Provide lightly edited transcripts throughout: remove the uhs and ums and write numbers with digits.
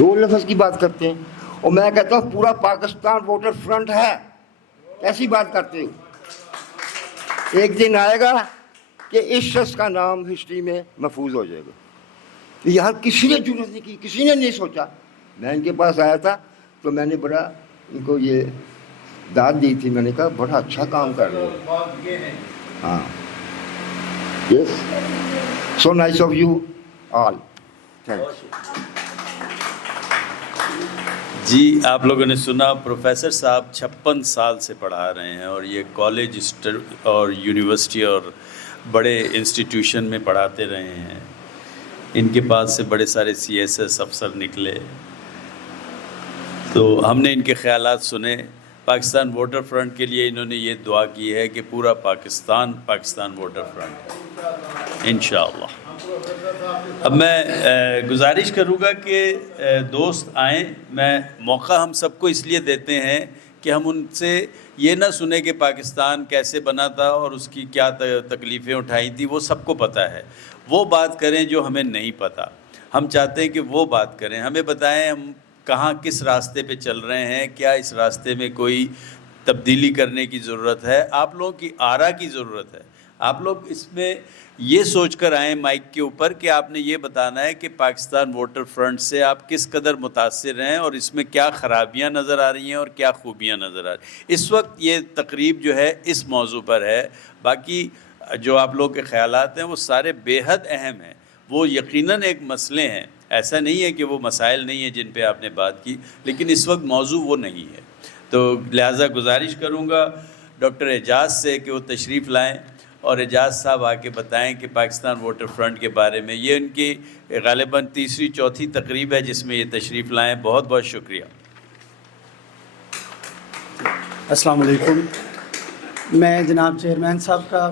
دو لفظ کی بات کرتے ہیں، اور میں کہتا ہوں پورا پاکستان ووٹر فرنٹ ہے. ایسی بات کرتے ہو. ایک دن آئے گا کہ اس شخص کا نام ہسٹری میں محفوظ ہو جائے گا. یہاں کسی نے ضرورت نہیں کی، کسی نے نہیں سوچا. میں ان کے پاس آیا تھا تو میں نے بڑا ان کو یہ داد دی تھی. میں نے کہا بڑا اچھا کام کر رہے ہو. ہاں، yes, so nice of you all. Thanks. جی، آپ لوگوں نے سنا پروفیسر صاحب 56 سال سے پڑھا رہے ہیں، اور یہ کالج اور یونیورسٹی اور بڑے انسٹیٹیوشن میں پڑھاتے رہے ہیں. ان کے پاس سے بڑے سارے CSS افسر نکلے. تو ہم نے ان کے خیالات سنے. پاکستان ووٹر فرنٹ کے لیے انہوں نے یہ دعا کی ہے کہ پورا پاکستان ووٹر فرنٹ انشاءاللہ. اب میں گزارش کروں گا کہ دوست آئیں. میں موقع ہم سب کو اس لیے دیتے ہیں کہ ہم ان سے یہ نہ سنیں کہ پاکستان کیسے بنا تھا اور اس کی کیا تکلیفیں اٹھائی تھی. وہ سب کو پتہ ہے. وہ بات کریں جو ہمیں نہیں پتہ. ہم چاہتے ہیں کہ وہ بات کریں. ہمیں بتائیں ہم کہاں کس راستے پہ چل رہے ہیں، کیا اس راستے میں کوئی تبدیلی کرنے کی ضرورت ہے. آپ لوگوں کی آرا کی ضرورت ہے. آپ لوگ اس میں یہ سوچ کر آئیں مائک کے اوپر کہ آپ نے یہ بتانا ہے کہ پاکستان ووٹر فرنٹ سے آپ کس قدر متاثر ہیں اور اس میں کیا خرابیاں نظر آ رہی ہیں اور کیا خوبیاں نظر آ رہی ہیں. اس وقت یہ تقریب جو ہے اس موضوع پر ہے. باقی جو آپ لوگ کے خیالات ہیں وہ سارے بے حد اہم ہیں. وہ یقیناً ایک مسئلے ہیں. ایسا نہیں ہے کہ وہ مسائل نہیں ہیں جن پہ آپ نے بات کی، لیکن اس وقت موضوع وہ نہیں ہے. تو لہٰذا گزارش کروں گا ڈاکٹر اعجاز سے کہ وہ تشریف لائیں اور اعجاز صاحب آ کے بتائیں کہ پاکستان ووٹر فرنٹ کے بارے میں. یہ ان کی غالباً تیسری چوتھی تقریب ہے جس میں یہ تشریف لائیں. بہت بہت شکریہ. السلام علیکم. میں جناب چیئرمین صاحب کا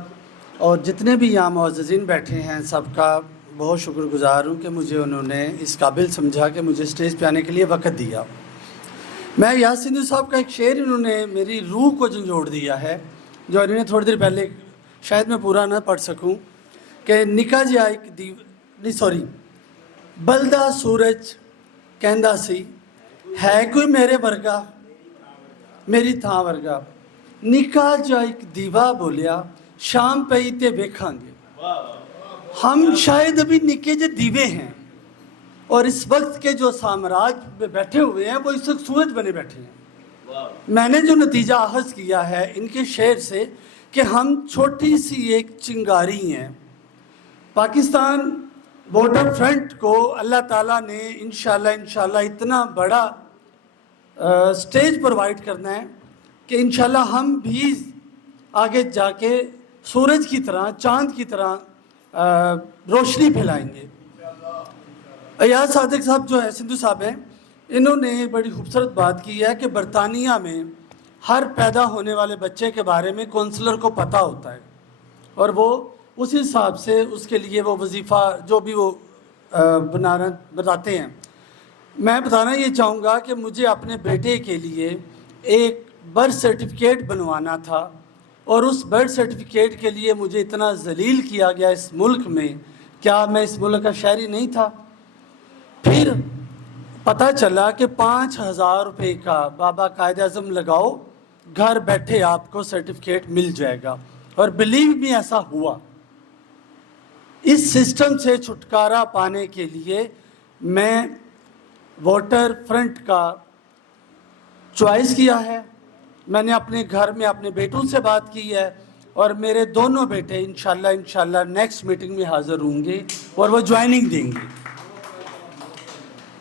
اور جتنے بھی یہاں معززین بیٹھے ہیں سب کا بہت شکر گزار ہوں کہ مجھے انہوں نے اس قابل سمجھا کہ مجھے اسٹیج پہ آنے کے لیے وقت دیا. میں یاس سندھو صاحب کا ایک شعر انہوں نے میری روح کو جھنجھوڑ دیا ہے جو انہوں نے تھوڑی دیر پہلے، شاید میں پورا نہ پڑھ سکوں، کہ نکا جا ایک بلدا سورج کہندا سی ہے کوئی میرے ورگا میری تھاں ورگا. نکا جا ایک دیوا بولیا شام پئی تے ویکھاں گے. ہم شاید ابھی نکے جو دیوے ہیں اور اس وقت کے جو سامراج میں بیٹھے ہوئے ہیں وہ اس وقت سورج بنے بیٹھے ہیں. میں نے جو نتیجہ اخذ کیا ہے ان کے شعر سے کہ ہم چھوٹی سی ایک چنگاری ہیں. پاکستان ووٹر فرنٹ کو اللہ تعالیٰ نے انشاءاللہ اتنا بڑا سٹیج پرووائڈ کرنا ہے کہ انشاءاللہ ہم بھی آگے جا کے سورج کی طرح، چاند کی طرح روشنی پھیلائیں گے. ایاز صادق صاحب جو ہے سندھو صاحب ہیں، انہوں نے بڑی خوبصورت بات کی ہے کہ برطانیہ میں ہر پیدا ہونے والے بچے کے بارے میں کونسلر کو پتہ ہوتا ہے اور وہ اس حساب سے اس کے لیے وہ وظیفہ جو بھی وہ بتاتے ہیں. میں بتانا یہ چاہوں گا کہ مجھے اپنے بیٹے کے لیے ایک برتھ سرٹیفکیٹ بنوانا تھا اور اس برتھ سرٹیفکیٹ کے لیے مجھے اتنا ذلیل کیا گیا اس ملک میں. کیا میں اس ملک کا شہری نہیں تھا؟ پھر پتہ چلا کہ 5,000 روپے کا بابا قائد اعظم لگاؤ، گھر بیٹھے آپ کو سرٹیفکیٹ مل جائے گا. اور بلیو می ایسا ہوا. اس سسٹم سے چھٹکارا پانے کے لیے میں ووٹر فرنٹ کا چوائس کیا ہے. میں نے اپنے گھر میں اپنے بیٹوں سے بات کی ہے اور میرے دونوں بیٹے انشاءاللہ نیکسٹ میٹنگ میں حاضر ہوں گے اور وہ جوائننگ دیں گے.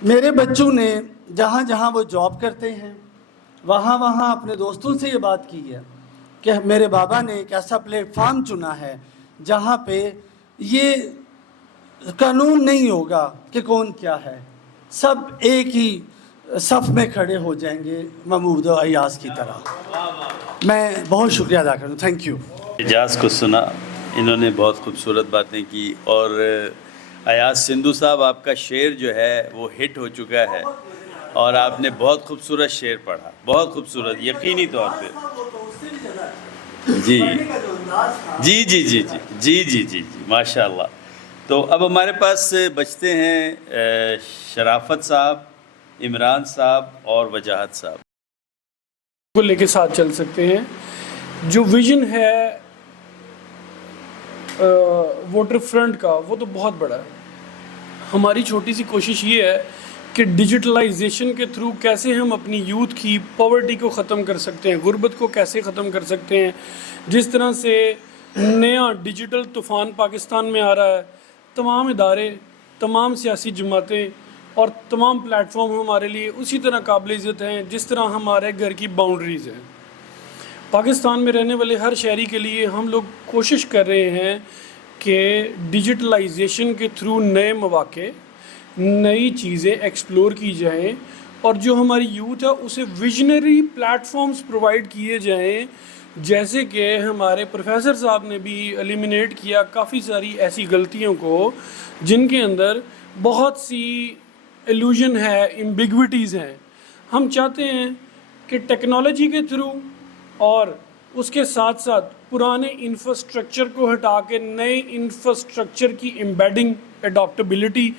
میرے بچوں نے جہاں جہاں وہ جاب کرتے ہیں وہاں اپنے دوستوں سے یہ بات کی ہے کہ میرے بابا نے ایک ایسا پلیٹ فارم چنا ہے جہاں پہ یہ قانون نہیں ہوگا کہ کون کیا ہے. سب ایک ہی صف میں کھڑے ہو جائیں گے محمود و ایاز کی طرح. میں بہت شکریہ ادا کروں. Thank you. اعجاز کو سنا، انہوں نے بہت خوبصورت باتیں کی. اور ایاز سندھو صاحب، آپ کا شعر جو ہے وہ ہٹ ہو چکا ہے اور آپ نے بہت خوبصورت شعر پڑھا، بہت خوبصورت، یقینی طور پہ. جی جی جی جی جی جی جی جی ماشاء اللہ. تو اب ہمارے پاس بچتے ہیں شرافت صاحب عمران صاحب اور وجاہت صاحب کو لے کے ساتھ چل سکتے ہیں. جو ویژن ہے ووٹر فرنٹ کا وہ تو بہت بڑا ہے. ہماری چھوٹی سی کوشش یہ ہے کہ ڈیجیٹلائزیشن کے تھرو کیسے ہم اپنی یوتھ کی پاورٹی کو ختم کر سکتے ہیں, غربت کو کیسے ختم کر سکتے ہیں. جس طرح سے نیا ڈیجیٹل طوفان پاکستان میں آ رہا ہے, تمام ادارے, تمام سیاسی جماعتیں اور تمام پلیٹ فارم ہمارے لیے اسی طرح قابل عزت ہیں جس طرح ہمارے گھر کی باؤنڈریز ہیں. پاکستان میں رہنے والے ہر شہری کے لیے ہم لوگ کوشش کر رہے ہیں کہ ڈیجیٹلائزیشن کے تھرو نئے مواقع, نئی چیزیں ایکسپلور کی جائیں, اور جو ہماری یوتھ ہے اسے ویژنری پلیٹ فارمز پرووائڈ کیے جائیں. جیسے کہ ہمارے پروفیسر صاحب نے بھی ایلیمینیٹ کیا کافی ساری ایسی غلطیوں کو جن کے اندر بہت سی ایلوژن ہے, ایمبیگوٹیز ہیں. ہم چاہتے ہیں کہ ٹیکنالوجی کے تھرو اور اس کے ساتھ ساتھ پرانے انفراسٹرکچر کو ہٹا کے نئے انفراسٹرکچر کی امبیڈنگ, اڈاپٹیبلٹی,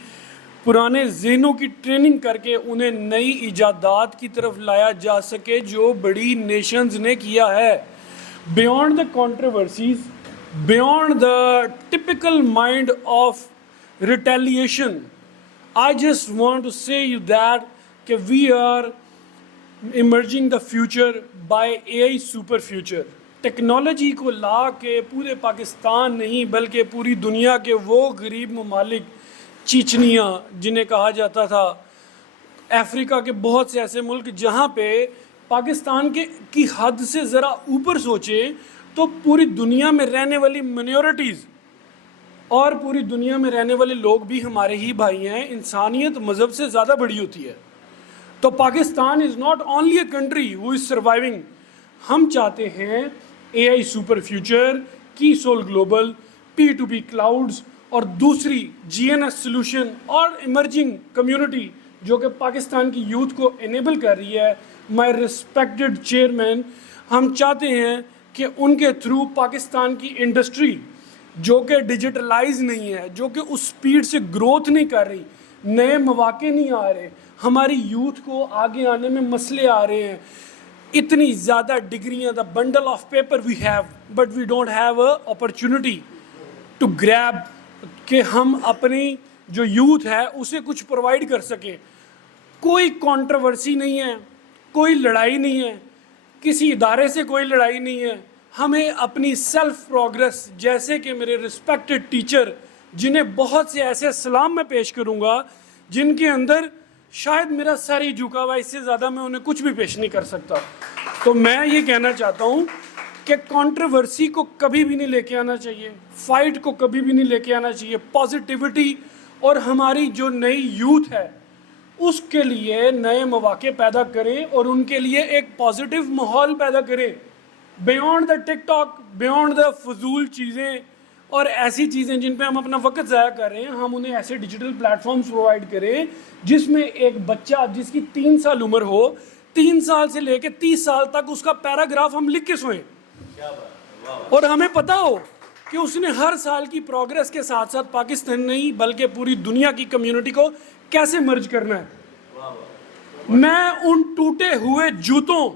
پرانے ذہنوں کی ٹریننگ کر کے انہیں نئی ایجادات کی طرف لایا جا سکے جو بڑی نیشنز نے کیا ہے. Beyond the controversies, beyond the typical mind of retaliation, I just want to say you that کہ we are emerging the future by AI super future. Technology کو لا کے پورے پاکستان نہیں بلکہ پوری دنیا کے وہ غریب ممالک, چیچنیا جنہیں کہا جاتا تھا, افریقہ کے بہت سے ایسے ملک جہاں پہ پاکستان کی حد سے ذرا اوپر سوچیں تو پوری دنیا میں رہنے والی منورٹیز اور پوری دنیا میں رہنے والے لوگ بھی ہمارے ہی بھائی ہیں. انسانیت مذہب سے زیادہ بڑی ہوتی ہے. تو Pakistan is not only a country who is surviving. ہم چاہتے ہیں اے آئی سپر فیوچر, کی سول global, P to P clouds, اور دوسری جی این ایس سلوشن اور ایمرجنگ کمیونٹی جو کہ پاکستان کی یوتھ کو انیبل کر رہی ہے. مائی ریسپیکٹڈ چیئرمین, ہم چاہتے ہیں کہ ان کے تھرو پاکستان کی انڈسٹری جو کہ ڈیجیٹلائز نہیں ہے, جو کہ اس سپیڈ سے گروتھ نہیں کر رہی, نئے مواقع نہیں آ رہے, ہماری یوتھ کو آگے آنے میں مسئلے آ رہے ہیں. اتنی زیادہ ڈگریاں, the bundle of paper we have but we don't have a opportunity to grab کہ ہم اپنی جو یوتھ ہے اسے کچھ پرووائڈ کر سکیں. کوئی کنٹروورسی نہیں ہے, کوئی لڑائی نہیں ہے, کسی ادارے سے کوئی لڑائی نہیں ہے. ہمیں اپنی سیلف پروگرس, جیسے کہ میرے رسپیکٹڈ ٹیچر جنہیں بہت سے ایسے سلام میں پیش کروں گا جن کے اندر شاید میرا سر ہی جھکا ہوا, اس سے زیادہ میں انہیں کچھ بھی پیش نہیں کر سکتا. تو میں یہ کہنا چاہتا ہوں کہ کنٹروورسی کو کبھی بھی نہیں لے کے آنا چاہیے, فائٹ کو کبھی بھی نہیں لے کے آنا چاہیے. پازیٹیوٹی اور ہماری جو نئی یوتھ ہے اس کے لیے نئے مواقع پیدا کریں اور ان کے لیے ایک پازیٹیو ماحول پیدا کریں. Beyond the TikTok, beyond the فضول چیزیں اور ایسی چیزیں جن پہ ہم اپنا وقت ضائع کر رہے ہیں, ہم انہیں ایسے ڈیجیٹل پلیٹ فارمز پرووائڈ کریں جس میں ایک بچہ جس کی 3 سال عمر ہو, 3 سال سے لے کے 30 سال تک اس کا پیراگراف ہم لکھ کے سوئیں, اور ہمیں پتہ ہو کہ اس نے ہر سال کی پروگرس کے ساتھ ساتھ پاکستان نہیں بلکہ پوری دنیا کی کمیونٹی کو کیسے مرج کرنا ہے. میں ان ٹوٹے ہوئے جوتوں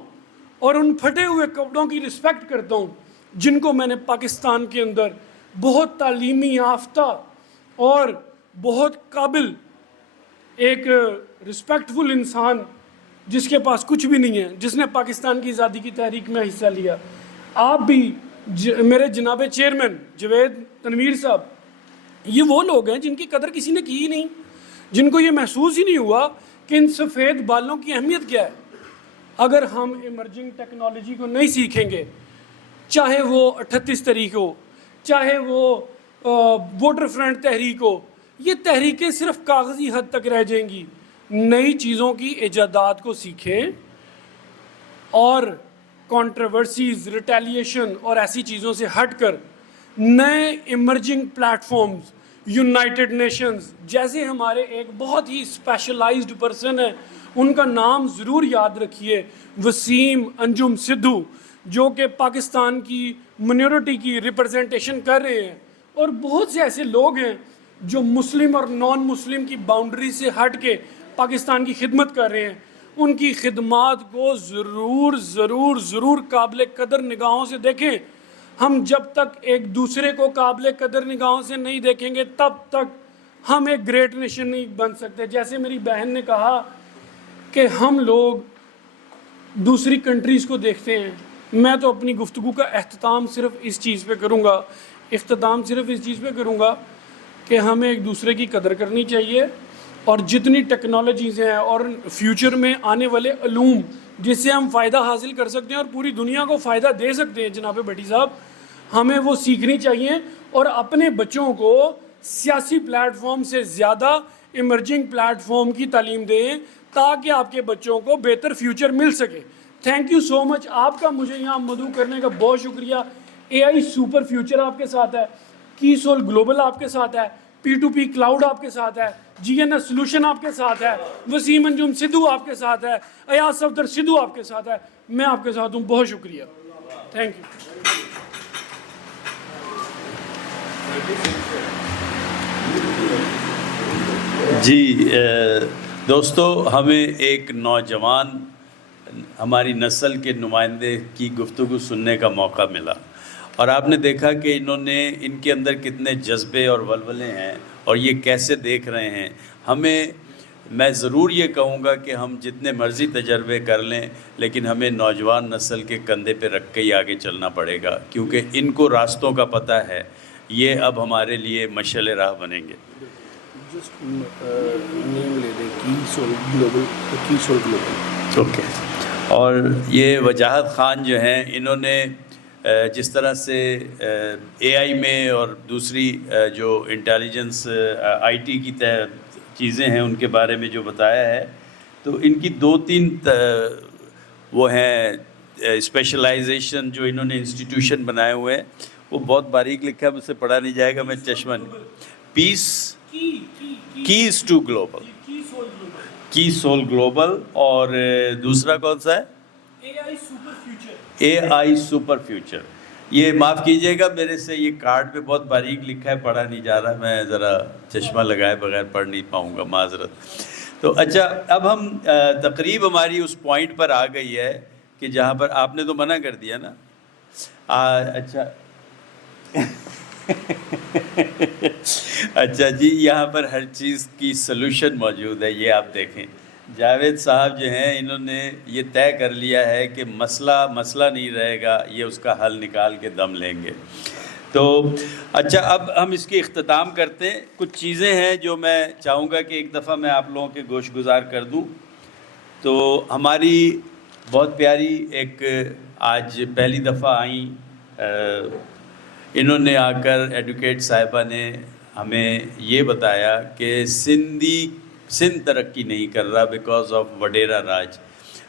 اور ان پھٹے ہوئے کپڑوں کی رسپیکٹ کرتا ہوں جن کو میں نے پاکستان کے اندر بہت تعلیمی یافتہ اور بہت قابل ایک رسپیکٹفل انسان جس کے پاس کچھ بھی نہیں ہے, جس نے پاکستان کی آزادی کی تحریک میں حصہ لیا. آپ بھی میرے جناب چیئرمین جوید تنویر صاحب, یہ وہ لوگ ہیں جن کی قدر کسی نے کی ہی نہیں, جن کو یہ محسوس ہی نہیں ہوا کہ ان سفید بالوں کی اہمیت کیا ہے. اگر ہم ایمرجنگ ٹیکنالوجی کو نہیں سیکھیں گے, چاہے وہ 38 تحریک ہو, چاہے وہ ووٹر فرنٹ تحریک ہو, یہ تحریکیں صرف کاغذی حد تک رہ جائیں گی. نئی چیزوں کی ایجادات کو سیکھیں اور کنٹروورسیز, ریٹیلیشن اور ایسی چیزوں سے ہٹ کر نئے emerging platforms, United Nations جیسے ہمارے ایک بہت ہی اسپیشلائزڈ پرسن ہے, ان کا نام ضرور یاد رکھیے, وسیم انجم سدھو, جو کہ پاکستان کی منورٹی کی ریپرزنٹیشن کر رہے ہیں. اور بہت سے ایسے لوگ ہیں جو مسلم اور نان مسلم کی باؤنڈری سے ہٹ کے پاکستان کی خدمت کر رہے ہیں، ان کی خدمات کو ضرور ضرور ضرور قابل قدر نگاہوں سے دیکھیں۔ ہم جب تک ایک دوسرے کو قابل قدر نگاہوں سے نہیں دیکھیں گے تب تک ہم ایک گریٹ نیشن نہیں بن سکتے۔ جیسے میری بہن نے کہا کہ ہم لوگ دوسری کنٹریز کو دیکھتے ہیں، میں تو اپنی گفتگو کا اختتام صرف اس چیز پہ کروں گا کہ ہمیں ایک دوسرے کی قدر کرنی چاہیے، اور جتنی ٹیکنالوجیز ہیں اور فیوچر میں آنے والے علوم جس سے ہم فائدہ حاصل کر سکتے ہیں اور پوری دنیا کو فائدہ دے سکتے ہیں جناب بھٹی صاحب، ہمیں وہ سیکھنی چاہیے، اور اپنے بچوں کو سیاسی پلیٹ فارم سے زیادہ ایمرجنگ پلیٹ فارم کی تعلیم دیں تاکہ آپ کے بچوں کو بہتر فیوچر مل سکے۔ تھینک یو سو مچ، آپ کا مجھے یہاں مدعو کرنے کا بہت شکریہ۔ اے آئی سپر فیوچر آپ کے ساتھ ہے، کی سول گلوبل آپ کے ساتھ ہے، P2P کلاؤڈ آپ کے ساتھ ہے، GNS سلوشن آپ کے ساتھ ہے، وسیم انجم سدھو آپ کے ساتھ ہے، ایاز صفدر سدھو آپ کے ساتھ ہے۔ میں آپ کے ساتھ ہوں، بہت شکریہ، تھینک یو۔ جی دوستو، ہمیں ایک نوجوان ہماری نسل کے نمائندے کی گفتگو سننے کا موقع ملا، اور آپ نے دیکھا کہ ان کے اندر کتنے جذبے اور ولولے ہیں اور یہ کیسے دیکھ رہے ہیں۔ میں ضرور یہ کہوں گا کہ ہم جتنے مرضی تجربے کر لیں لیکن ہمیں نوجوان نسل کے کندھے پہ رکھ کے ہی آگے چلنا پڑے گا، کیونکہ ان کو راستوں کا پتہ ہے، یہ اب ہمارے لیے مشعل راہ بنیں گے۔ اوکے، اور یہ وجاہت خان جو ہیں، انہوں نے جس طرح سے اے آئی میں اور دوسری جو انٹیلیجنس آئی ٹی کی چیزیں ہیں ان کے بارے میں جو بتایا ہے، تو ان کی 2-3 وہ ہیں اسپیشلائزیشن جو انہوں نے انسٹیٹیوشن بنائے ہوئے ہیں، وہ بہت باریک لکھا ہے، مجھ سے پڑھا نہیں جائے گا، میں چشمہ پیس کیز ٹو گلوبل، کی سول گلوبل، اور دوسرا کون سا ہے؟ اے آئی سپر فیوچر۔ یہ معاف کیجئے گا، میرے سے یہ کارڈ پہ بہت باریک لکھا ہے، پڑھا نہیں جا رہا، میں ذرا چشمہ لگائے بغیر پڑھ نہیں پاؤں گا، معذرت۔ تو اچھا، اب ہم تقریب ہماری اس پوائنٹ پر آ گئی ہے کہ جہاں پر آپ نے تو منع کر دیا نا، اچھا اچھا جی، یہاں پر ہر چیز کی سلوشن موجود ہے، یہ آپ دیکھیں۔ جاوید صاحب جو ہیں، انہوں نے یہ طے کر لیا ہے کہ مسئلہ نہیں رہے گا، یہ اس کا حل نکال کے دم لیں گے۔ تو اچھا، اب ہم اس کی اختتام کرتے ہیں۔ کچھ چیزیں ہیں جو میں چاہوں گا کہ ایک دفعہ میں آپ لوگوں کے گوش گزار کر دوں۔ تو ہماری بہت پیاری ایک آج پہلی دفعہ آئیں، انہوں نے آ کر ایڈوکیٹ صاحبہ نے ہمیں یہ بتایا کہ سندھ ترقی نہیں کر رہا بیکاز آف وڈیرا راج۔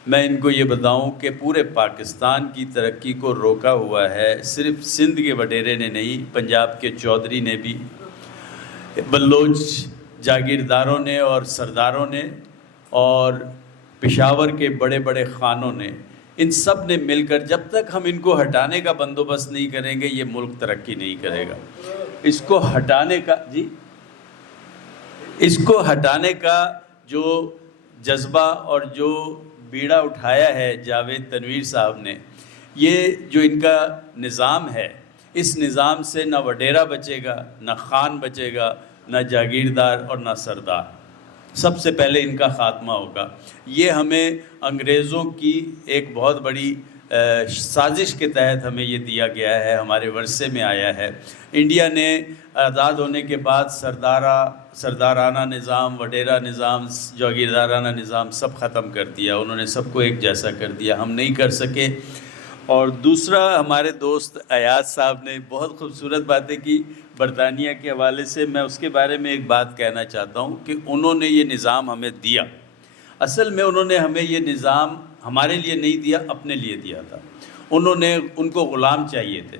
میں ان کو یہ بتاؤں کہ پورے پاکستان کی ترقی کو روکا ہوا ہے، صرف سندھ کے وڈیرے نے نہیں، پنجاب کے چودھری نے بھی، بلوچ جاگیرداروں نے اور سرداروں نے، اور پشاور کے بڑے بڑے خانوں نے، ان سب نے مل کر، جب تک ہم ان کو ہٹانے کا بندوبست نہیں کریں گے یہ ملک ترقی نہیں کرے گا۔ اس کو ہٹانے کا جو جذبہ اور جو بیڑا اٹھایا ہے جاوید تنویر صاحب نے، یہ جو ان کا نظام ہے، اس نظام سے نہ وڈیرا بچے گا، نہ خان بچے گا، نہ جاگیردار اور نہ سردار۔ سب سے پہلے ان کا خاتمہ ہوگا۔ یہ ہمیں انگریزوں کی ایک بہت بڑی سازش کے تحت ہمیں یہ دیا گیا ہے، ہمارے ورثے میں آیا ہے۔ انڈیا نے آزاد ہونے کے بعد سردارانہ نظام، وڈیرا نظام، جاگیردارانہ نظام سب ختم کر دیا، انہوں نے سب کو ایک جیسا کر دیا، ہم نہیں کر سکے۔ اور دوسرا، ہمارے دوست ایاز صاحب نے بہت خوبصورت باتیں کی برطانیہ کے حوالے سے، میں اس کے بارے میں ایک بات کہنا چاہتا ہوں کہ انہوں نے یہ نظام ہمیں دیا، اصل میں انہوں نے ہمیں یہ نظام ہمارے لیے نہیں دیا، اپنے لیے دیا تھا۔ ان کو غلام چاہیے تھے،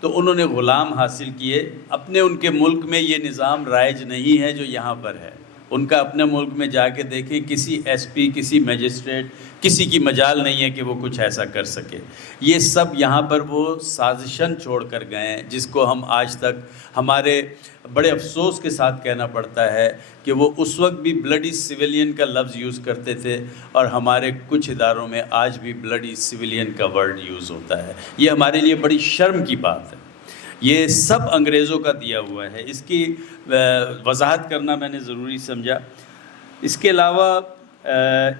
تو انہوں نے غلام حاصل کیے۔ ان کے ملک میں یہ نظام رائج نہیں ہے جو یہاں پر ہے، ان کا اپنے ملک میں جا کے دیکھیں، کسی ایس پی، کسی میجسٹریٹ، کسی کی مجال نہیں ہے کہ وہ کچھ ایسا کر سکے۔ یہ سب یہاں پر وہ سازشن چھوڑ کر گئے ہیں، جس کو ہم آج تک ہمارے بڑے افسوس کے ساتھ کہنا پڑتا ہے کہ وہ اس وقت بھی بلڈی سویلین کا لفظ یوز کرتے تھے، اور ہمارے کچھ اداروں میں آج بھی بلڈی سویلین کا ورڈ یوز ہوتا ہے۔ یہ ہمارے لیے بڑی شرم کی بات ہے۔ یہ سب انگریزوں کا دیا ہوا ہے، اس کی وضاحت کرنا میں نے ضروری سمجھا۔ اس کے علاوہ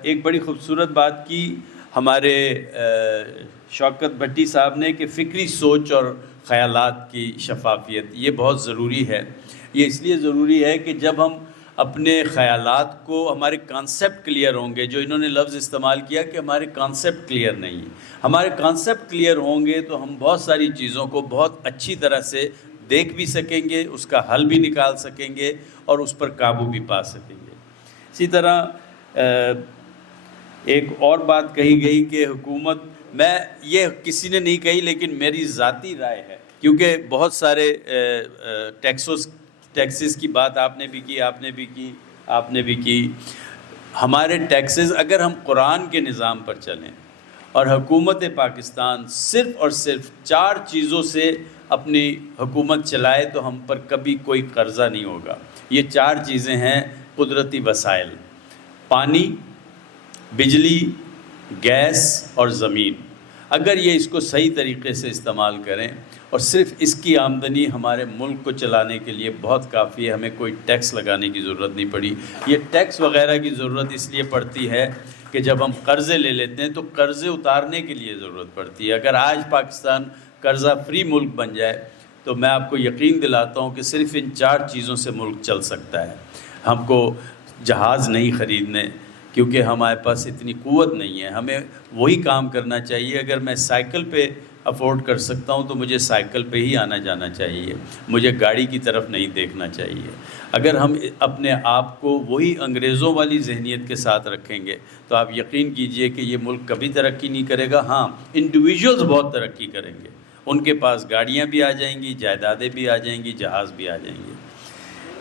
ایک بڑی خوبصورت بات کی ہمارے شوکت بھٹی صاحب نے کہ فکری سوچ اور خیالات کی شفافیت، یہ بہت ضروری ہے۔ یہ اس لیے ضروری ہے کہ جب ہم اپنے خیالات کو، ہمارے کانسیپٹ کلیئر ہوں گے، جو انہوں نے لفظ استعمال کیا کہ ہمارے کانسیپٹ کلیئر نہیں ہیں، ہمارے کانسیپٹ کلیئر ہوں گے تو ہم بہت ساری چیزوں کو بہت اچھی طرح سے دیکھ بھی سکیں گے، اس کا حل بھی نکال سکیں گے اور اس پر قابو بھی پا سکیں گے۔ اسی طرح ایک اور بات کہی گئی کہ حکومت، میں یہ کسی نے نہیں کہی لیکن میری ذاتی رائے ہے، کیونکہ بہت سارے ٹیکسز کی بات آپ نے بھی کی، آپ نے بھی کی۔ ہمارے ٹیکسز، اگر ہم قرآن کے نظام پر چلیں اور حکومت پاکستان صرف اور صرف 4 چیزوں سے اپنی حکومت چلائے تو ہم پر کبھی کوئی قرضہ نہیں ہوگا۔ یہ 4 چیزیں ہیں: قدرتی وسائل، پانی، بجلی، گیس اور زمین۔ اگر یہ اس کو صحیح طریقے سے استعمال کریں اور صرف اس کی آمدنی ہمارے ملک کو چلانے کے لیے بہت کافی ہے، ہمیں کوئی ٹیکس لگانے کی ضرورت نہیں پڑی۔ یہ ٹیکس وغیرہ کی ضرورت اس لیے پڑتی ہے کہ جب ہم قرضے لے لیتے ہیں تو قرضے اتارنے کے لیے ضرورت پڑتی ہے۔ اگر آج پاکستان قرضہ فری ملک بن جائے تو میں آپ کو یقین دلاتا ہوں کہ صرف ان 4 چیزوں سے ملک چل سکتا ہے۔ ہم کو جہاز نہیں خریدنے، کیونکہ ہمارے پاس اتنی قوت نہیں ہے۔ ہمیں وہی کام کرنا چاہیے۔ اگر میں سائیکل پہ افورڈ کر سکتا ہوں تو مجھے سائیکل پہ ہی آنا جانا چاہیے، مجھے گاڑی کی طرف نہیں دیکھنا چاہیے۔ اگر ہم اپنے آپ کو وہی انگریزوں والی ذہنیت کے ساتھ رکھیں گے تو آپ یقین کیجئے کہ یہ ملک کبھی ترقی نہیں کرے گا۔ ہاں، انڈیویژولز بہت ترقی کریں گے، ان کے پاس گاڑیاں بھی آ جائیں گی، جائیدادیں بھی آ جائیں گی، جہاز بھی آ جائیں گے۔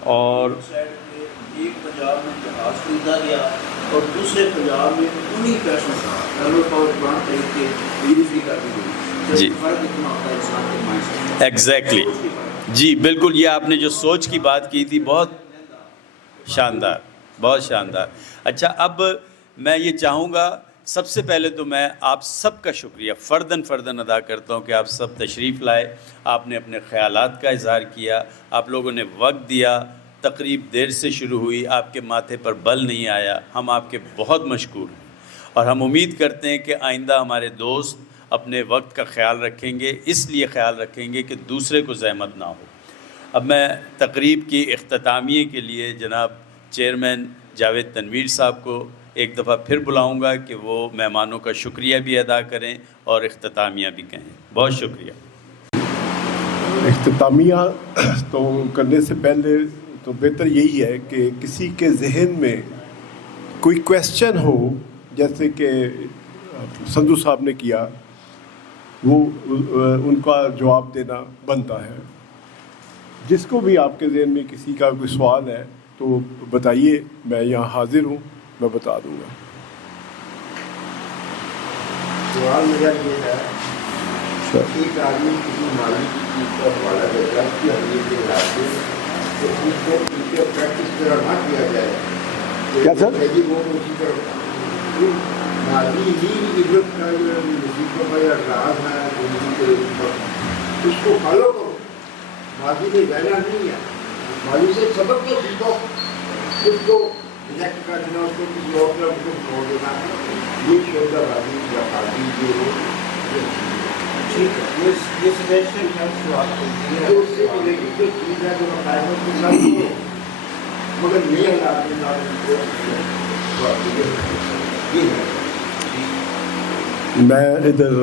اور ایک پنجاب میں جہاز خریدا گیا اور دوسرے پنجاب میں انہی پیسوں کا تھرمل پاور پلانٹ خرید کے بجلی کر دی گئی۔ جی، فرق اتنا ہوتا ہے انسان کے مائنڈ سے۔ ایگزیکٹلی، جی بالکل، یہ آپ نے جو سوچ کی بات کی تھی بہت شاندار، بہت شاندار۔ اچھا، اب میں یہ چاہوں گا، سب سے پہلے تو میں آپ سب کا شکریہ فرداً ادا کرتا ہوں کہ آپ سب تشریف لائے، آپ نے اپنے خیالات کا اظہار کیا، آپ لوگوں نے وقت دیا، تقریب دیر سے شروع ہوئی، آپ کے ماتھے پر بل نہیں آیا، ہم آپ کے بہت مشکور ہیں، اور ہم امید کرتے ہیں کہ آئندہ ہمارے دوست اپنے وقت کا خیال رکھیں گے، اس لیے خیال رکھیں گے کہ دوسرے کو زحمت نہ ہو۔ اب میں تقریب کی اختتامیے کے لیے جناب چیئرمین جاوید تنویر صاحب کو ایک دفعہ پھر بلاؤں گا کہ وہ مہمانوں کا شکریہ بھی ادا کریں اور اختتامیہ بھی کہیں۔ بہت شکریہ۔ اختتامیہ تو کرنے سے پہلے تو بہتر یہی ہے کہ کسی کے ذہن میں کوئی کویسچن ہو، جیسے کہ سندھو صاحب نے کیا، وہ ان کا جواب دینا بنتا ہے۔ جس کو بھی آپ کے ذہن میں کسی کا کوئی سوال ہے تو بتائیے، میں یہاں حاضر ہوں، میں بتا دوں گا۔ سوال میرا یہ ہے، ایک آدمی کسی مالی کی چیز کا حوالہ دیتا ہے کہ اہمیت کے علاقے تو اس کو ان کے پریکٹس طرح نہ کیا جائے۔ کیا سر؟ وہ اسی طرح مالی ہی عبرت کا جو مصیبتوں کا یا راز ہے زندگی کے اس کو فالو کرو۔ ماضی میں رہنا نہیں ہے، ماضی سے سبق تو سیکھو، اس کو ریجیکٹ کر دینا، اس کو کسی اور طرف کو چھوڑ دینا، یہ شوردہ بازی یا بازی جو ہو ٹھیک ہے، یہ سجیشن ہے اس سے ملے گی جو چیز ہے جو قائمت کے ساتھ ہو، مگر یہ حالات میں میں ادھر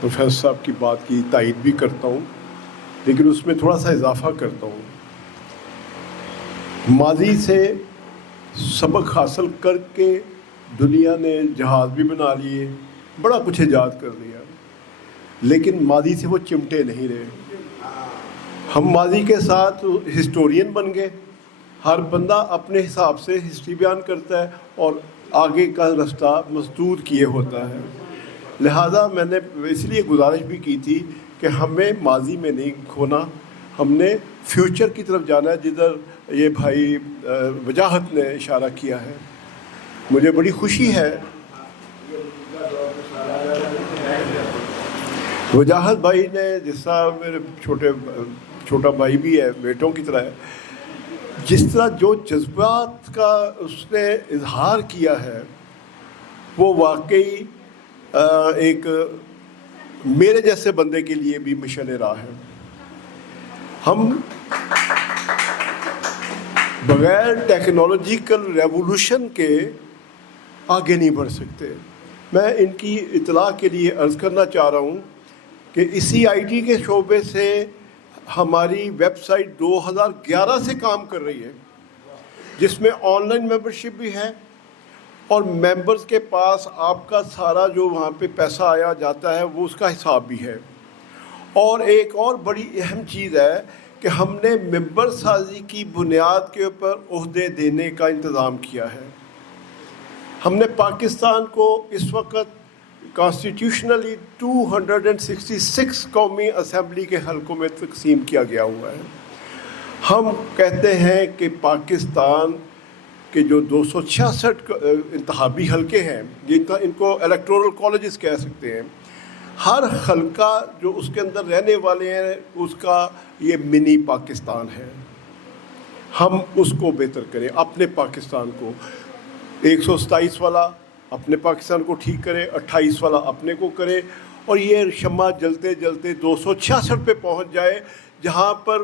پروفیسر صاحب کی بات کی تائید بھی کرتا ہوں، لیکن اس میں تھوڑا سا اضافہ کرتا ہوں۔ ماضی سے سبق حاصل کر کے دنیا نے جہاز بھی بنا لیے، بڑا کچھ ایجاد کر لیا، لیکن ماضی سے وہ چمٹے نہیں رہے۔ ہم ماضی کے ساتھ ہسٹورین بن گئے، ہر بندہ اپنے حساب سے ہسٹری بیان کرتا ہے اور آگے کا راستہ مسدود کیے ہوتا ہے. لہٰذا میں نے اس لیے گزارش بھی کی تھی کہ ہمیں ماضی میں نہیں کھونا, ہم نے فیوچر کی طرف جانا ہے, جدھر یہ بھائی وجاہت نے اشارہ کیا ہے. مجھے بڑی خوشی ہے, وجاہت بھائی نے جس طرح میرے چھوٹا بھائی بھی ہے, بیٹوں کی طرح ہے, جس طرح جو جذبات کا اس نے اظہار کیا ہے وہ واقعی ایک میرے جیسے بندے کے لیے بھی مشن راہ ہے. ہم بغیر ٹیکنالوجیکل ریولوشن کے آگے نہیں بڑھ سکتے. میں ان کی اطلاع کے لیے عرض کرنا چاہ رہا ہوں کہ اسی آئی ٹی کے شعبے سے ہماری ویب سائٹ 2011 سے کام کر رہی ہے, جس میں آن لائن ممبرشپ بھی ہے اور ممبرز کے پاس آپ کا سارا جو وہاں پہ پیسہ آیا جاتا ہے وہ اس کا حساب بھی ہے. اور ایک اور بڑی اہم چیز ہے کہ ہم نے ممبر سازی کی بنیاد کے اوپر عہدے دینے کا انتظام کیا ہے. ہم نے پاکستان کو اس وقت کانسٹیٹیوشنلی 266 قومی اسمبلی کے حلقوں میں تقسیم کیا گیا ہوا ہے. ہم کہتے ہیں کہ پاکستان کے جو 266 انتخابی حلقے ہیں, ان کو الیکٹورل کالجز کہہ سکتے ہیں, ہر حلقہ جو اس کے اندر رہنے والے ہیں اس کا یہ منی پاکستان ہے. ہم اس کو بہتر کریں, اپنے پاکستان کو. 127 والا اپنے پاکستان کو ٹھیک کرے, 28 والا اپنے کو کرے, اور یہ شمع جلتے جلتے 266 پہ پہنچ جائے, جہاں پر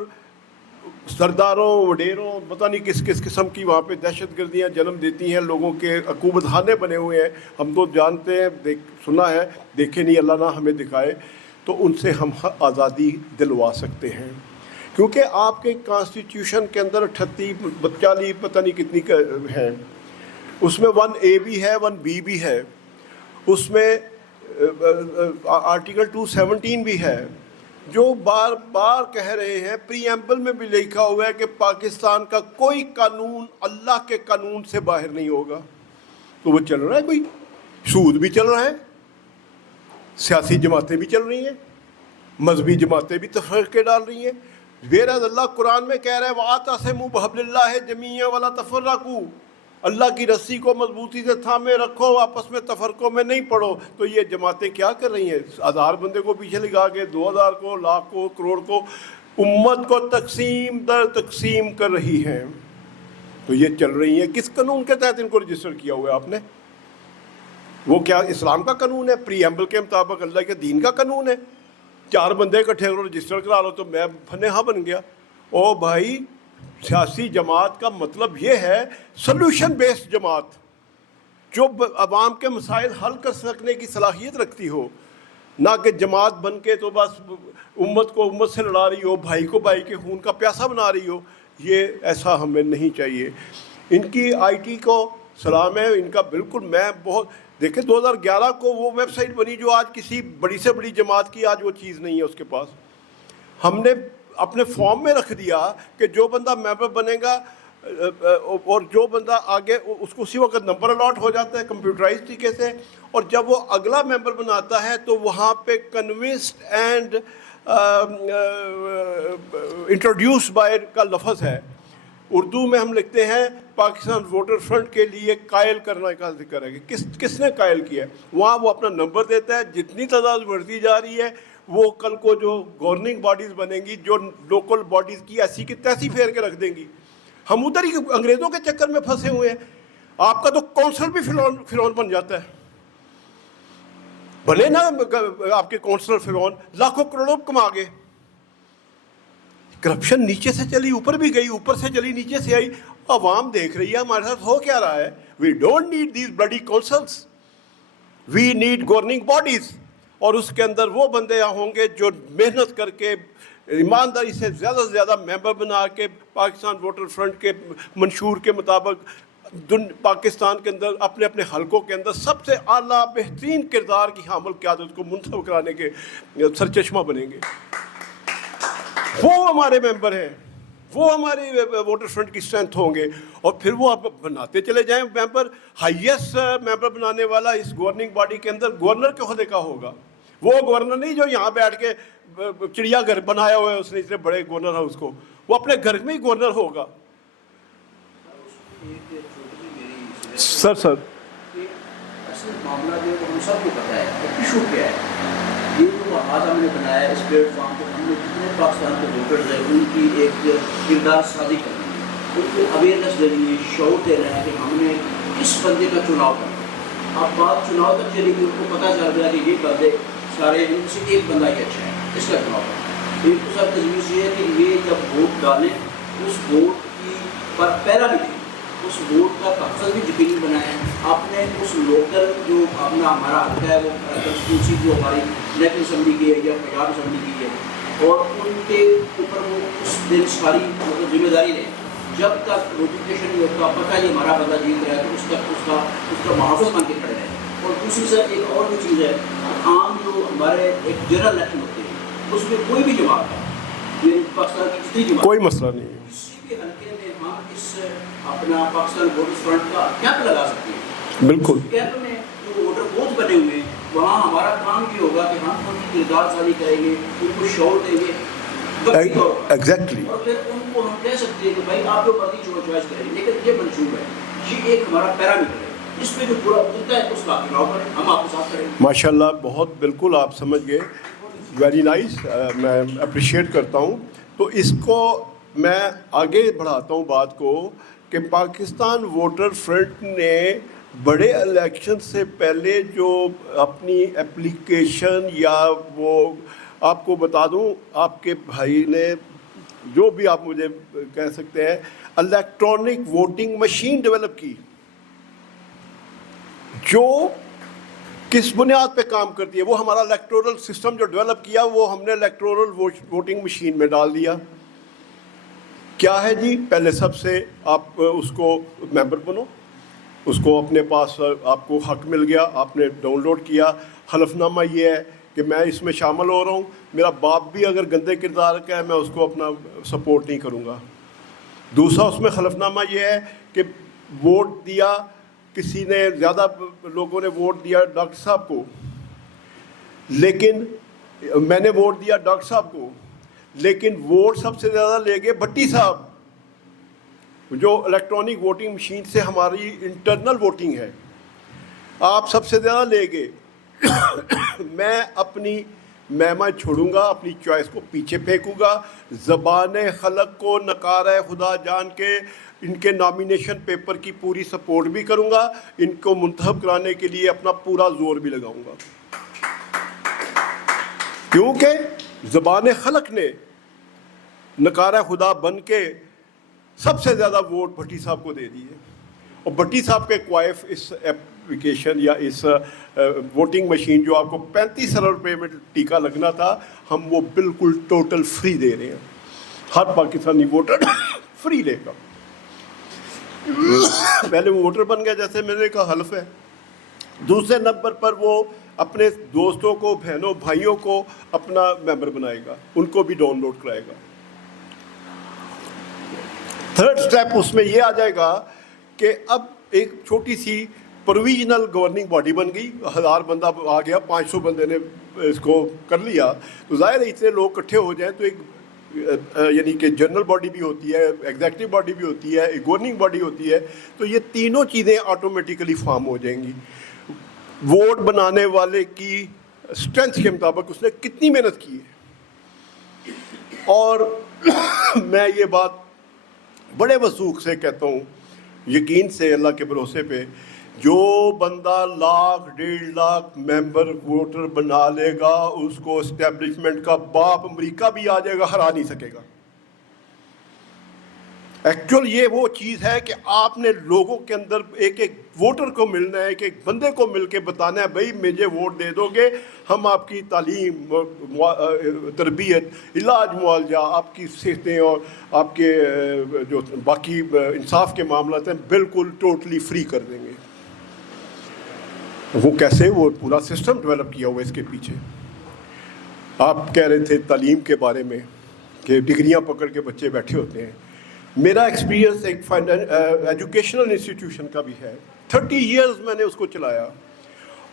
سرداروں وڈیروں پتہ نہیں کس کس قسم کی وہاں پہ دہشت گردیاں جنم دیتی ہیں, لوگوں کے عقوبت خانے بنے ہوئے ہیں. ہم تو جانتے ہیں, سنا ہے, دیکھے نہیں, اللہ نہ ہمیں دکھائے, تو ان سے ہم آزادی دلوا سکتے ہیں. کیونکہ آپ کے کانسٹیٹیوشن کے اندر 38 42 پتہ نہیں کتنی ہیں, اس میں 1A بھی ہے 1B بھی ہے, اس میں آرٹیکل 217 بھی ہے, جو بار بار کہہ رہے ہیں, پری ایمبل میں بھی لکھا ہوا ہے کہ پاکستان کا کوئی قانون اللہ کے قانون سے باہر نہیں ہوگا. تو وہ چل رہا ہے, کوئی سود بھی چل رہا ہے, سیاسی جماعتیں بھی چل رہی ہیں, مذہبی جماعتیں بھی تفرقے ڈال رہی ہیں. ویراز اللہ قرآن میں کہہ رہا ہے وَاعْتَصِمُوا بِحَبْلِ اللَّهِ جَمِيعًا وَلَا تَفَرَّقُوا, اللہ کی رسی کو مضبوطی سے تھامے رکھو, آپس میں تفرقوں میں نہیں پڑو. تو یہ جماعتیں کیا کر رہی ہیں؟ 1000 بندے کو پیچھے لگا کے 2000 کو, لاکھ کو, کروڑ کو, امت کو تقسیم در تقسیم کر رہی ہیں. تو یہ چل رہی ہیں. کس قانون کے تحت ان کو رجسٹر کیا ہوا ہے آپ نے؟ وہ کیا اسلام کا قانون ہے؟ پری ایمبل کے مطابق اللہ کے دین کا قانون ہے. 4 بندے اکٹھے کرو, رجسٹر کرا لو, تو میں فنہا بن گیا. او بھائی, سیاسی جماعت کا مطلب یہ ہے سلوشن بیسڈ جماعت, جو عوام کے مسائل حل کر سکنے کی صلاحیت رکھتی ہو, نہ کہ جماعت بن کے تو بس امت کو امت سے لڑا رہی ہو, بھائی کو بھائی کے خون کا پیاسا بنا رہی ہو. یہ ایسا ہمیں نہیں چاہیے. ان کی آئی ٹی کو سلام ہے, ان کا بالکل. میں بہت دیکھیں 2011 کو وہ ویب سائٹ بنی جو آج کسی بڑی سے بڑی جماعت کی آج وہ چیز نہیں ہے اس کے پاس. ہم نے اپنے فارم میں رکھ دیا کہ جو بندہ ممبر بنے گا اور جو بندہ آگے اس کو اسی وقت نمبر الاٹ ہو جاتا ہے کمپیوٹرائز طریقے سے, اور جب وہ اگلا ممبر بناتا ہے تو وہاں پہ کنوینسڈ اینڈ انٹروڈیوس بائی کا لفظ ہے. اردو میں ہم لکھتے ہیں پاکستان ووٹر فرنٹ کے لیے قائل کرنے کا ذکر ہے کہ کس نے قائل کیا ہے. وہاں وہ اپنا نمبر دیتا ہے, جتنی تعداد بڑھتی جا رہی ہے وہ کل کو جو گورننگ باڈیز بنیں گی, جو لوکل باڈیز کی ایسی کی تیسی پھیر کے رکھ دیں گی. ہم ادھر ہی انگریزوں کے چکر میں پھنسے ہوئے ہیں. آپ کا تو کونسل بھی فرعون بن جاتا ہے. بنے نا آپ کے کونسلر فرعون, لاکھوں کروڑوں کما گئے. کرپشن نیچے سے چلی اوپر بھی گئی, اوپر سے چلی نیچے سے آئی. عوام دیکھ رہی ہے ہمارے ساتھ ہو کیا رہا ہے. We don't need these bloody councils, we need governing bodies. اور اس کے اندر وہ بندے ہوں گے جو محنت کر کے ایمانداری سے زیادہ سے زیادہ ممبر بنا کے پاکستان ووٹر فرنٹ کے منشور کے مطابق پاکستان کے اندر اپنے اپنے حلقوں کے اندر سب سے اعلیٰ بہترین کردار کی حامل قیادت کو منتخب کرانے کے سرچشمہ بنیں گے. وہ ہمارے ممبر ہیں, وہ ہماری ووٹر فرنٹ کی اسٹرینتھ ہوں گے. اور پھر وہ آپ بناتے چلے جائیں ممبر. ہائیسٹ ممبر بنانے والا اس گورننگ باڈی کے اندر گورنر کے عہدے کا ہوگا. وہ گورنر نہیں جو یہاں بیٹھ کے چڑیا گھر بنایا ہوا ہے اس نے اتنے بڑے گورنر ہاؤس کو, وہ اپنے گھر میں ہی گورنر ہوگا. سر اصل معاملہ جو ہم سب کو پتہ ہے ایشو کیا ہے. یہ جو آج ہم نے بنایا ہے اس پلیٹ فارم کو, ہم نے جتنے پاکستان کے ووٹرز ہیں ان کی ایک کردار سازی کرنی ہے, ان کو اویئرنیس دینی ہے, شعور دینا ہے کہ ہم نے کس بندے کا چناؤ کرنا ہے. اب بات چناؤ تک چلی گئی, ان کو پتہ چل گیا کہ یہ بندے سارے ان سے ایک بندہ ہی اچھا ہے, اس کا چناؤ کرنا. ایک تو سب تجویز یہ ہے کہ یہ جب ووٹ ڈالیں اس ووٹ کی پر پیرا بھی دیں, اس ووٹ کا تحفظ بھی یقینی بنائیں. آپ نے اس لوکل جو اپنا ہمارا حق ہے وہ کنسٹیٹیوسی جو ہماری نیشنل اسمبلی کی ہے یا پنجاب اسمبلی کی ہے, اور ان کے اوپر وہ اس دن ساری مطلب ذمہ داری لیں. جب تک نوٹیفکیشن نہیں ہوتا پتہ یہ ہمارا بندہ جیت رہا ہے تو اس تک اس کا محافظ بن کے کھڑے رہیں. اور دوسری سر ایک اور بھی چیز ہے, عام جو ہمارے ایک جنرل الیکشن ہوتے ہیں اس میں کوئی بھی جماعت ہے, یہ پاکستان کی جتنی جماعت, کوئی مسئلہ نہیں ہے, کسی بھی حلقے میں ہم اس اپنا پاکستان ووٹر فرنٹ کا کیمپ لگا سکتے ہیں. بالکل. کیمپ میں جو ووٹر بوتھ بنے ہوئے ہیں وہاں ہمارا کام یہ ہوگا کہ ہم ان کی کردار سازی کریں گے, ان کو شعور دیں گے ایگزیکٹلی, اور پھر ان کو ہم کہہ سکتے ہیں کہ بھائی آپ جو مرضی چوائس کریں, لیکن یہ منشور ہے, یہ ایک ہمارا پیرامیٹر ہے, اس پہ جو پورا اترتا ہے اس کا چناؤ کریں, ہم آپ کے ساتھ کریں. ماشاء اللہ بہت بالکل آپ سمجھ گئے, ویری نائس, میں اپریشیٹ کرتا ہوں. تو اس کو میں آگے بڑھاتا ہوں بات کو کہ پاکستان ووٹر فرنٹ نے بڑے الیکشن سے پہلے جو اپنی اپلیکیشن یا وہ آپ کو بتا دوں, آپ کے بھائی نے جو بھی آپ مجھے کہہ سکتے ہیں الیکٹرانک ووٹنگ مشین ڈیولپ کی, جو کس بنیاد پہ کام کرتی ہے. وہ ہمارا الیکٹورل سسٹم جو ڈیولپ کیا وہ ہم نے الیکٹورل ووٹنگ مشین میں ڈال دیا. کیا ہے جی, پہلے سب سے آپ اس کو ممبر بنو, اس کو اپنے پاس آپ کو حق مل گیا, آپ نے ڈاؤن لوڈ کیا. حلف نامہ یہ ہے کہ میں اس میں شامل ہو رہا ہوں, میرا باپ بھی اگر گندے کردار کا ہے میں اس کو اپنا سپورٹ نہیں کروں گا. دوسرا اس میں حلف نامہ یہ ہے کہ ووٹ دیا, کسی نے زیادہ لوگوں نے ووٹ دیا ڈاکٹر صاحب کو, لیکن میں نے ووٹ دیا ڈاکٹر صاحب کو, لیکن ووٹ سب سے زیادہ لے گئے بھٹی صاحب, جو الیکٹرانک ووٹنگ مشین سے ہماری انٹرنل ووٹنگ ہے, آپ سب سے زیادہ لے گئے. میں اپنی میں چھوڑوں گا, اپنی چوائس کو پیچھے پھینکوں گا, زبان خلق کو نکارہ خدا جان کے ان کے نامینیشن پیپر کی پوری سپورٹ بھی کروں گا, ان کو منتخب کرانے کے لیے اپنا پورا زور بھی لگاؤں گا, کیونکہ زبان خلق نے نکارہ خدا بن کے سب سے زیادہ ووٹ بھٹی صاحب کو دے دیے. اور بھٹی صاحب کے کوائف اس ایپلیکیشن یا اس ووٹنگ مشین جو آپ کو 35 ارب روپے میں ٹیکہ لگنا تھا, ہم وہ بالکل ٹوٹل فری دے رہے ہیں. ہر پاکستانی ووٹر فری لے گا. پہلے وہ ووٹر بن گیا جیسے میں نے کہا حلف ہے. دوسرے نمبر پر وہ اپنے دوستوں کو, بہنوں بھائیوں کو اپنا ممبر بنائے گا, ان کو بھی ڈاؤن لوڈ کرائے گا. تھرڈ سٹیپ اس میں یہ آ جائے گا کہ اب ایک چھوٹی سی پروویژنل گورننگ باڈی بن گئی, 1000 بندہ آ گیا, 500 بندے نے اس کو کر لیا, تو ظاہر ہے اتنے لوگ اکٹھے ہو جائیں تو ایک یعنی کہ جنرل باڈی بھی ہوتی ہے, ایگزیکٹو باڈی بھی ہوتی ہے, ایک گورننگ باڈی ہوتی ہے, تو یہ تینوں چیزیں آٹومیٹیکلی فارم ہو جائیں گی. ووٹ بنانے والے کی اسٹرینتھ کے مطابق اس نے کتنی محنت کی ہے. اور میں یہ بات بڑے وثوق سے کہتا ہوں, یقین سے, اللہ کے بھروسے پہ, جو بندہ 1,00,000 1.5 لاکھ ممبر ووٹر بنا لے گا اس کو اسٹیبلشمنٹ کا باپ امریکہ بھی آ جائے گا, ہرا نہیں سکے گا. ایکچوئل یہ وہ چیز ہے کہ آپ نے لوگوں کے اندر ایک ایک ووٹر کو ملنا ہے, ایک ایک بندے کو مل کے بتانا ہے بھائی مجھے ووٹ دے دو گے, ہم آپ کی تعلیم, تربیت, علاج, معالجہ, آپ کی صحتیں اور آپ کے جو باقی انصاف کے معاملات ہیں بالکل ٹوٹلی فری کر دیں گے. وہ کیسے, وہ پورا سسٹم ڈیولپ کیا ہوا ہے اس کے پیچھے. آپ کہہ رہے تھے تعلیم کے بارے میں کہ ڈگریاں پکڑ کے بچے بیٹھے ہوتے ہیں. میرا ایکسپیرینس ایک ایجوکیشنل انسٹیٹیوشن کا بھی ہے. 30 ایئرز میں نے اس کو چلایا,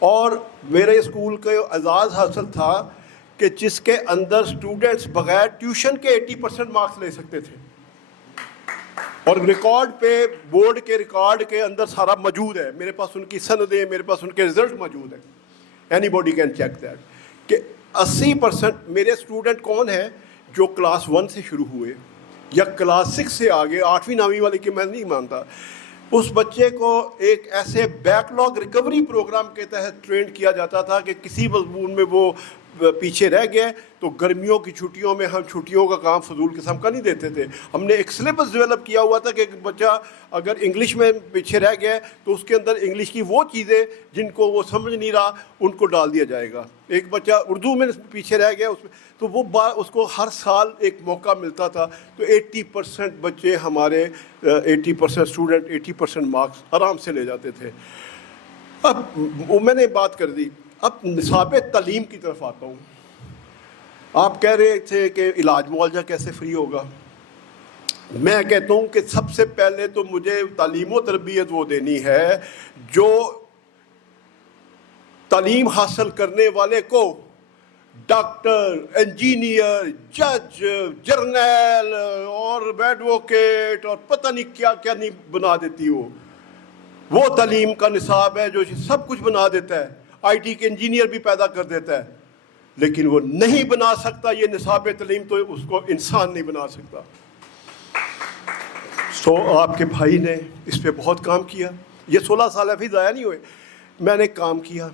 اور میرے اسکول کا اعزاز حاصل تھا کہ جس کے اندر اسٹوڈنٹس بغیر ٹیوشن کے 80% مارکس لے سکتے تھے, اور ریکارڈ پہ بورڈ کے ریکارڈ کے اندر سارا موجود ہے. میرے پاس ان کی سندیں, میرے پاس ان کے رزلٹ موجود ہیں. Any body can check that کہ 80% میرے اسٹوڈنٹ کون ہیں جو کلاس 1 سے شروع ہوئے یا کلاس 6 سے آگے, 8ویں 9ویں والے کی میں نہیں مانتا. اس بچے کو ایک ایسے بیک لاگ ریکوری پروگرام کے تحت ٹرین کیا جاتا تھا کہ کسی مضمون میں وہ پیچھے رہ گئے تو گرمیوں کی چھٹیوں میں ہم چھٹیوں کا کام فضول قسم کا نہیں دیتے تھے. ہم نے ایک سلیبس ڈیولپ کیا ہوا تھا کہ ایک بچہ اگر انگلش میں پیچھے رہ گیا تو اس کے اندر انگلش کی وہ چیزیں جن کو وہ سمجھ نہیں رہا ان کو ڈال دیا جائے گا. ایک بچہ اردو میں پیچھے رہ گیا اس میں تو وہ اس کو ہر سال ایک موقع ملتا تھا. تو 80% بچے ہمارے 80% اسٹوڈنٹ 80% مارکس آرام سے لے جاتے تھے. اب وہ میں نے بات کر دی. اب نصاب تعلیم کی طرف آتا ہوں. آپ کہہ رہے تھے کہ علاج معالجہ کیسے فری ہوگا. میں کہتا ہوں کہ سب سے پہلے تو مجھے تعلیم و تربیت وہ دینی ہے جو تعلیم حاصل کرنے والے کو ڈاکٹر, انجینئر, جج, جرنیل اور ایڈوکیٹ اور پتہ نہیں کیا کیا نہیں بنا دیتی ہو. وہ تعلیم کا نصاب ہے جو سب کچھ بنا دیتا ہے. آئی ٹی کے انجینئر بھی پیدا کر دیتا ہے, لیکن وہ نہیں بنا سکتا یہ نصاب تعلیم. تو اس کو انسان نہیں بنا سکتا. سو آپ کے بھائی نے اس پہ بہت کام کیا. یہ 16 سال ابھی ضائع نہیں ہوئے. میں نے کام کیا,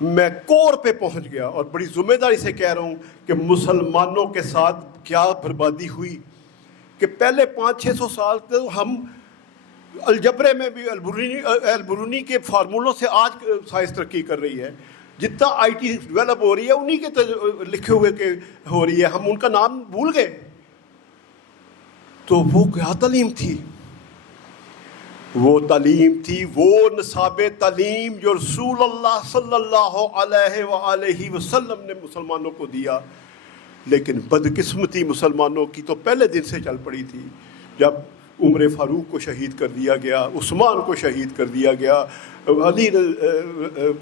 میں کور پہ پہنچ گیا, اور بڑی ذمہ داری سے کہہ رہا ہوں کہ مسلمانوں کے ساتھ کیا بربادی ہوئی کہ پہلے 500-600 سال تو ہم الجبرے میں بھی البرونی کے فارمولوں سے آج سائنس ترقی کر رہی ہے. جتنا آئی ٹی ڈیولپ ہو رہی ہے انہی کے لکھے ہوئے کے ہو رہی ہے. ہم ان کا نام بھول گئے. تو وہ کیا تعلیم تھی؟ وہ تعلیم تھی وہ نصاب تعلیم جو رسول اللہ صلی اللہ علیہ وآلہ وسلم نے مسلمانوں کو دیا. لیکن بدقسمتی مسلمانوں کی تو پہلے دن سے چل پڑی تھی. جب عمر فاروق کو شہید کر دیا گیا, عثمان کو شہید کر دیا گیا, علی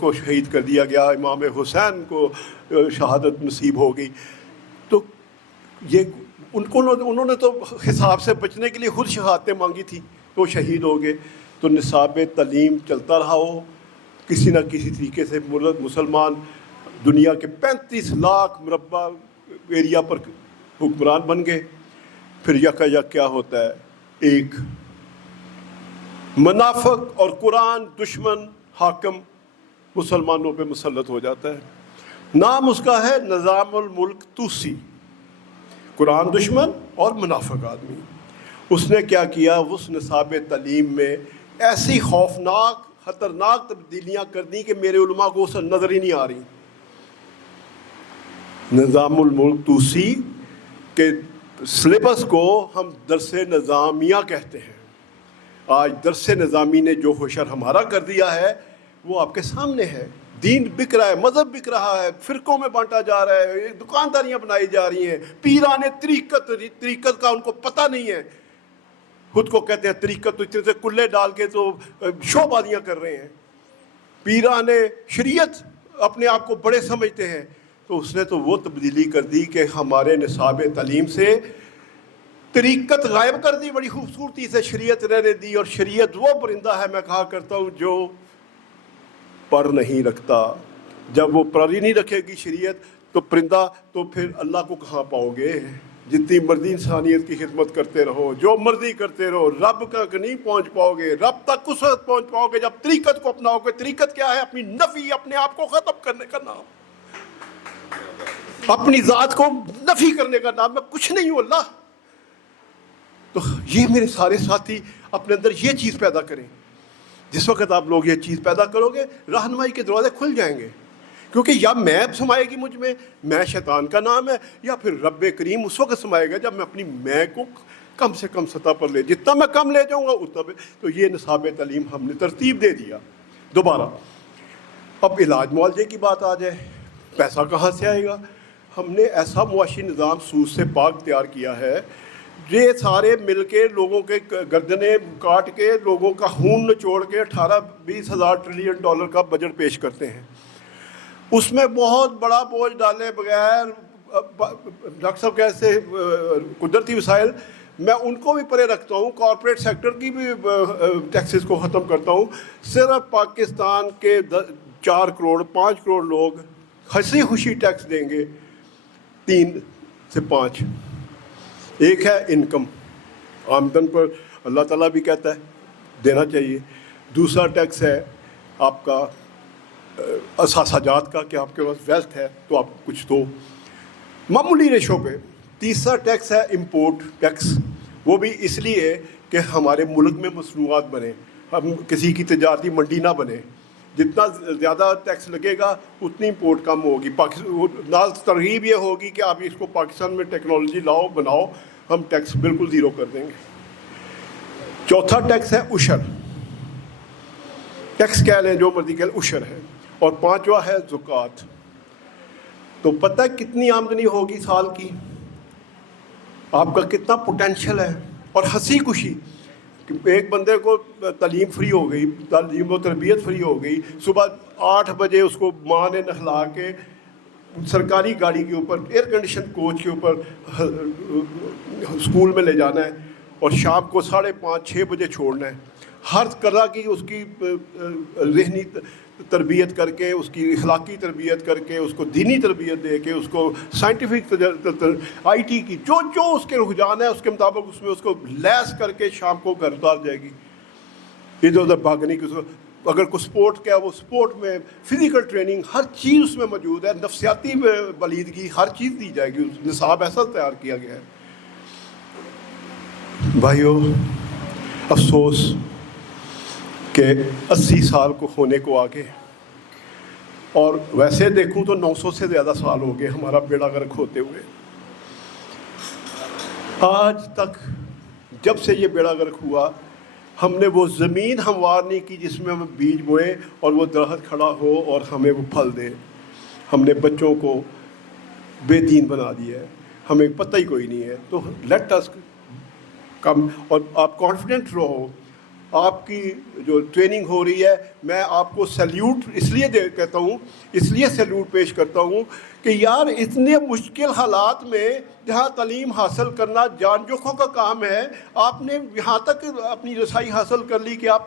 کو شہید کر دیا گیا, امام حسین کو شہادت نصیب ہو گئی, تو یہ انہوں نے تو حساب سے بچنے کے لیے خود شہادتیں مانگی تھی, تو شہید ہو گئے. تو نصاب تعلیم چلتا رہا ہو کسی نہ کسی طریقے سے. مسلمان دنیا کے 35 لاکھ مربع ایریا پر حکمران بن گئے. پھر یکا یک کیا ہوتا ہے, ایک منافق اور قرآن دشمن حاکم مسلمانوں پہ مسلط ہو جاتا ہے. نام اس کا ہے نظام الملک توسی. قرآن دشمن اور منافق آدمی. اس نے کیا کیا, اس نصاب تعلیم میں ایسی خوفناک خطرناک تبدیلیاں کر دی کہ میرے علماء کو اسے نظر ہی نہیں آ رہی. نظام الملک توسی کے سلیبس کو ہم درس نظامیہ کہتے ہیں. آج درس نظامی نے جو ہوشر ہمارا کر دیا ہے وہ آپ کے سامنے ہے. دین بک رہا ہے, مذہب بک رہا ہے, فرقوں میں بانٹا جا رہا ہے, دکانداریاں بنائی جا رہی ہیں. پیران طریقت کا ان کو پتہ نہیں ہے. خود کو کہتے ہیں طریقت, تو اتنے سے کلے ڈال کے تو شو بازیاں کر رہے ہیں. پیران شریعت اپنے آپ کو بڑے سمجھتے ہیں. تو اس نے تو وہ تبدیلی کر دی کہ ہمارے نصاب تعلیم سے طریقت غائب کر دی, بڑی خوبصورتی سے شریعت رہنے دی. اور شریعت وہ پرندہ ہے, میں کہا کرتا ہوں, جو پر نہیں رکھتا. جب وہ پر ہی نہیں رکھے گی شریعت تو پرندہ, تو پھر اللہ کو کہاں پاؤ گے. جتنی مرضی انسانیت کی خدمت کرتے رہو, جو مرضی کرتے رہو, رب تک نہیں پہنچ پاؤ گے. رب تک اس وقت پہنچ پاؤ گے جب طریقت کو اپناؤ گے. طریقت کیا ہے؟ اپنی نفی, اپنے آپ کو ختم کرنے کا نام, اپنی ذات کو نفی کرنے کا نام. میں کچھ نہیں ہوں اللہ. تو یہ میرے سارے ساتھی اپنے اندر یہ چیز پیدا کریں. جس وقت آپ لوگ یہ چیز پیدا کرو گے رہنمائی کے دروازے کھل جائیں گے. کیونکہ یا میں سمائے گی مجھ میں شیطان کا نام ہے, یا پھر رب کریم اس وقت سمائے گا جب میں اپنی میں کو کم سے کم سطح پر لے. جتنا میں کم لے جاؤں گا اتنا. تو یہ نصاب تعلیم ہم نے ترتیب دے دیا. دوبارہ اب علاج معالجے کی بات آ جائے, پیسہ کہاں سے آئے گا؟ ہم نے ایسا معاشی نظام سود سے پاک تیار کیا ہے یہ سارے مل کے لوگوں کے گردنیں کاٹ کے لوگوں کا خون نچوڑ کے 18-20 ہزار ٹریلین ڈالر کا بجٹ پیش کرتے ہیں. اس میں بہت بڑا بوجھ ڈالے بغیر ڈاکٹر صاحب کیسے قدرتی وسائل میں ان کو بھی پرے رکھتا ہوں, کارپوریٹ سیکٹر کی بھی ٹیکسز کو ختم کرتا ہوں. صرف پاکستان کے 4 کروڑ 5 کروڑ لوگ ہنسی خوشی ٹیکس دیں گے 3 سے 5. ایک ہے انکم, آمدن پر اللہ تعالیٰ بھی کہتا ہے دینا چاہیے. دوسرا ٹیکس ہے آپ کا اثاثہ جات کا, کہ آپ کے پاس ویسٹ ہے تو آپ کچھ دو, معمولی ریشو پہ. تیسرا ٹیکس ہے امپورٹ ٹیکس, وہ بھی اس لیے کہ ہمارے ملک میں مصنوعات بنے, ہم کسی کی تجارتی منڈی نہ بنے. جتنا زیادہ ٹیکس لگے گا اتنی امپورٹ کم ہوگی. ترغیب یہ ہوگی کہ آپ اس کو پاکستان میں ٹیکنالوجی لاؤ بناؤ, ہم ٹیکس بالکل زیرو کر دیں گے. چوتھا ٹیکس ہے عشر, ٹیکس کہہ لیں جو مرضی کہہ لیں, عشر ہے. اور پانچواں ہے زکوٰۃ. تو پتہ کتنی آمدنی ہوگی سال کی, آپ کا کتنا پوٹینشیل ہے. اور ہنسی خوشی ایک بندے کو تعلیم فری ہو گئی, تعلیم و تربیت فری ہو گئی, صبح 8 بجے اس کو ماں نے نہلا کے سرکاری گاڑی کے اوپر ایئر کنڈیشن کوچ کے اوپر اسکول میں لے جانا ہے, اور شام کو 5:30-6 بجے چھوڑنا ہے. ہر طرح کی اس کی ذہنی تربیت کر کے, اس کی اخلاقی تربیت کر کے, اس کو دینی تربیت دے کے, اس کو سائنٹیفک آئی ٹی کی جو اس کے رجحان ہے اس کے مطابق اس میں اس کو لیس کر کے شام کو گھر اتار جائے گی. ادھر ادھر بھاگنے کی, اگر کوئی سپورٹ کیا وہ سپورٹ میں فزیکل ٹریننگ ہر چیز اس میں موجود ہے, نفسیاتی بلیدگی ہر چیز دی جائے گی. نصاب ایسا تیار کیا گیا ہے. بھائیو افسوس کہ 80 سال کو ہونے کو آگے, اور ویسے دیکھوں تو 900 سے زیادہ سال ہو گئے ہمارا بیڑا غرق ہوتے ہوئے. آج تک جب سے یہ بیڑا غرق ہوا ہم نے وہ زمین ہموار نہیں کی جس میں ہم بیج بوئیں اور وہ درخت کھڑا ہو اور ہمیں وہ پھل دے. ہم نے بچوں کو بے دین بنا دیا ہے, ہمیں پتہ ہی کوئی نہیں ہے. تو لیٹ اس کم, اور آپ کانفیڈنٹ رہو. آپ کی جو ٹریننگ ہو رہی ہے, میں آپ کو سیلیوٹ اس لیے کہتا ہوں, اس لیے سیلیوٹ پیش کرتا ہوں کہ یار اتنے مشکل حالات میں جہاں تعلیم حاصل کرنا جان جوکھوں کا کام ہے, آپ نے یہاں تک اپنی رسائی حاصل کر لی کہ آپ